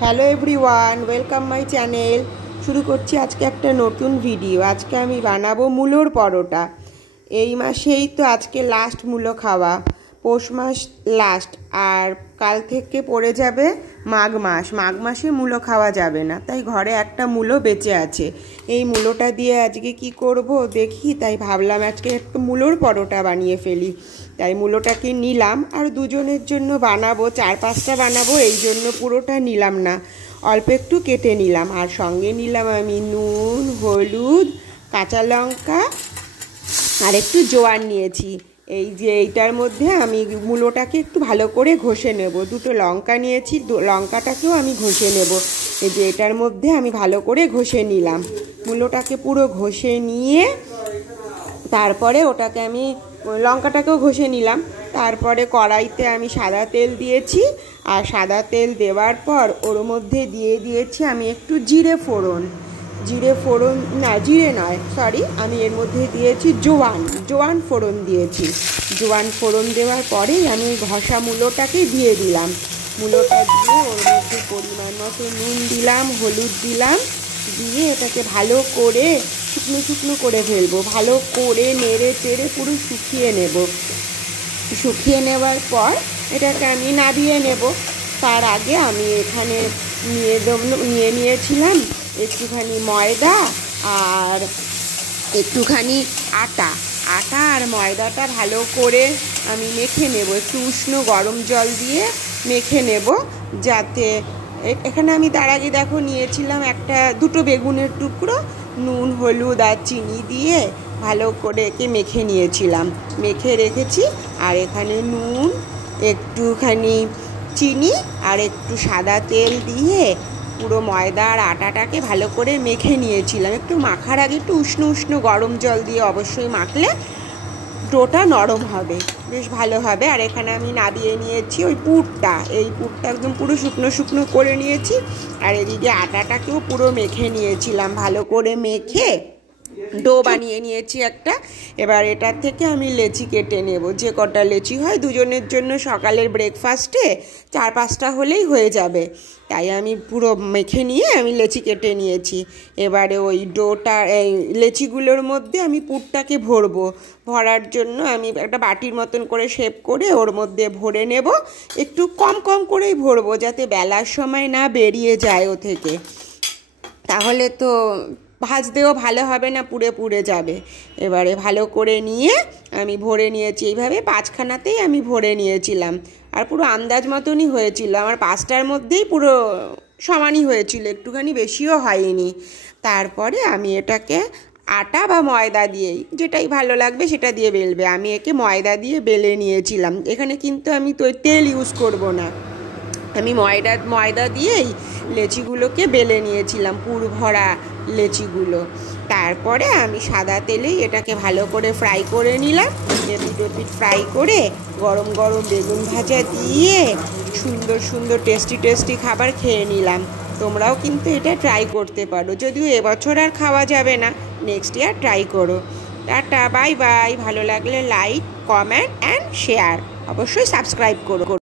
Hello everyone, welcome my channel. শুরু করছি আজকে একটা নতুন ভিডিও। আজকে আমি বানাবো মূলোর পরোটা। এই মাসেই তো আজকে লাস্ট মূলো খাওয়া, পৌষ মাস লাস্ট, আর কাল থেকে পড়ে যাবে মাঘ মাস। মাঘ মাসে মূলো খাওয়া যাবে না, তাই ঘরে একটা মূলো বেঁচে আছে। এই মূলোটা দিয়ে আজকে কি করব দেখি, তাই ভাবলাম আজকে একটু মূলোর পরোটা বানিয়ে ফেলি। তাই মূলোটাকে নিলাম, আর দুজনের জন্য বানাবো, 4-5টা বানাবো, এই জন্য পুরোটা নিলাম না, অল্প একটু কেটে নিলাম। আর সঙ্গে নিলাম আমি নুন, হলুদ, কাঁচা লঙ্কা আর একটু জোয়ান নিয়েছি। এই যে এইটার মধ্যে আমি মূলোটাকে একটু ভালো করে ঘষে নেব। দুটো লঙ্কা নিয়েছি, লঙ্কাটাকেও আমি ঘষে নেব। এই যে এটার মধ্যে আমি ভালো করে ঘষে নিলাম। মূলোটাকে পুরো ঘষে নিয়ে তারপরে ওটাকে আমি লঙ্কাটাকেও ঘষে নিলাম। তারপরে কড়াইতে আমি সাদা তেল দিয়েছি, আর সাদা তেল দেওয়ার পর ওর মধ্যে দিয়ে দিয়েছি আমি একটু জিরে ফোড়ন। জিরে নয়, সরি, আমি এর মধ্যে দিয়েছি জোয়ান ফোড়ন দিয়েছি। জোয়ান ফোড়ন দেওয়ার পরেই আমি ঘষা মূলোটাকে দিয়ে দিলাম। মূলোটা দিয়ে ওর মধ্যে পরিমাণ মতো নুন দিলাম, হলুদ দিলাম, দিয়ে এটাকে ভালো করে শুকনো করে ফেলবো। ভালো করে নেড়ে চেড়ে পুরো শুকিয়ে নেব। শুকিয়ে নেওয়ার পর এটাকে আমি নাবিয়ে নেব। তার আগে আমি এখানে নিয়ে নিয়েছিলাম একটুখানি ময়দা আর একটুখানি আটা আর ময়দাটা ভালো করে আমি মেখে নেব। একটু উষ্ণ গরম জল দিয়ে মেখে নেব, যাতে এখানে আমি তার আগে দেখো নিয়েছিলাম দুটো বেগুনের টুকরো, নুন, হলুদ আর চিনি দিয়ে ভালো করে একে মেখে নিয়েছিলাম, মেখে রেখেছি। আর এখানে নুন, একটুখানি চিনি আর একটু সাদা তেল দিয়ে পুরো ময়দা আর আটাটাকে ভালো করে মেখে নিয়েছিলাম। একটু মাখার আগে একটু উষ্ণ গরম জল দিয়ে অবশ্যই মাখলে ডোটা নরম হবে, বেশ ভালো হবে। আর এখানে আমি নাবিয়ে নিয়েছি ওই পুরটা, এই পুরটা একদম পুরো শুকনো করে নিয়েছি। আর এদিকে আটাটাকেও পুরো মেখে নিয়েছিলাম, ভালো করে মেখে ডো বানিয়ে নিয়েছি একটা। এবার এটার থেকে আমি লেচি কেটে নেব। যে কটা লেচি হয় দুজনের জন্য সকালের ব্রেকফাস্টে 4-5টা হলেই হয়ে যাবে, তাই আমি পুরো মেখে নিয়ে আমি লেচি কেটে নিয়েছি। এবারে ওই ডোটা, এই লেচিগুলোর মধ্যে আমি পুরটাকে ভরবো। ভরার জন্য আমি একটা বাটির মতন করে শেপ করে ওর মধ্যে ভরে নেব। একটু কম করেই ভরবো, যাতে বেলার সময় না বেরিয়ে যায় ও থেকে, তাহলে তো ভাজতেও ভালো হবে না, পুড়ে যাবে। এবারে ভালো করে নিয়ে আমি ভরে নিয়েছি, এইভাবে 5খানাতেই আমি ভরে নিয়েছিলাম। আর পুরো আন্দাজ মতনই হয়েছিল, আমার 5টার মধ্যেই পুরো সমানই হয়েছিল, একটুখানি বেশিও হয়নি। তারপরে আমি এটাকে আটা বা ময়দা দিয়েই, যেটাই ভালো লাগবে সেটা দিয়ে বেলবে। আমি একে ময়দা দিয়ে বেলে নিয়েছিলাম। এখানে কিন্তু আমি তো তেল ইউজ করব না, আমি ময়দা দিয়েই লেচিগুলোকে বেলে নিয়েছিলাম, পুর ভরা লেচিগুলো। তারপরে আমি সাদা তেলেই এটাকে ভালো করে ফ্রাই করে নিলাম। এপিট ফ্রাই করে গরম বেগুন ভাজা দিয়ে সুন্দর টেস্টি খাবার খেয়ে নিলাম। তোমরাও কিন্তু এটা ট্রাই করতে পারো, যদিও এবছর আর খাওয়া যাবে না, নেক্সট ইয়ার ট্রাই করো। Tata, bye bye. ভালো লাগলে লাইক, কমেন্ট অ্যান্ড শেয়ার, অবশ্যই সাবস্ক্রাইব করো।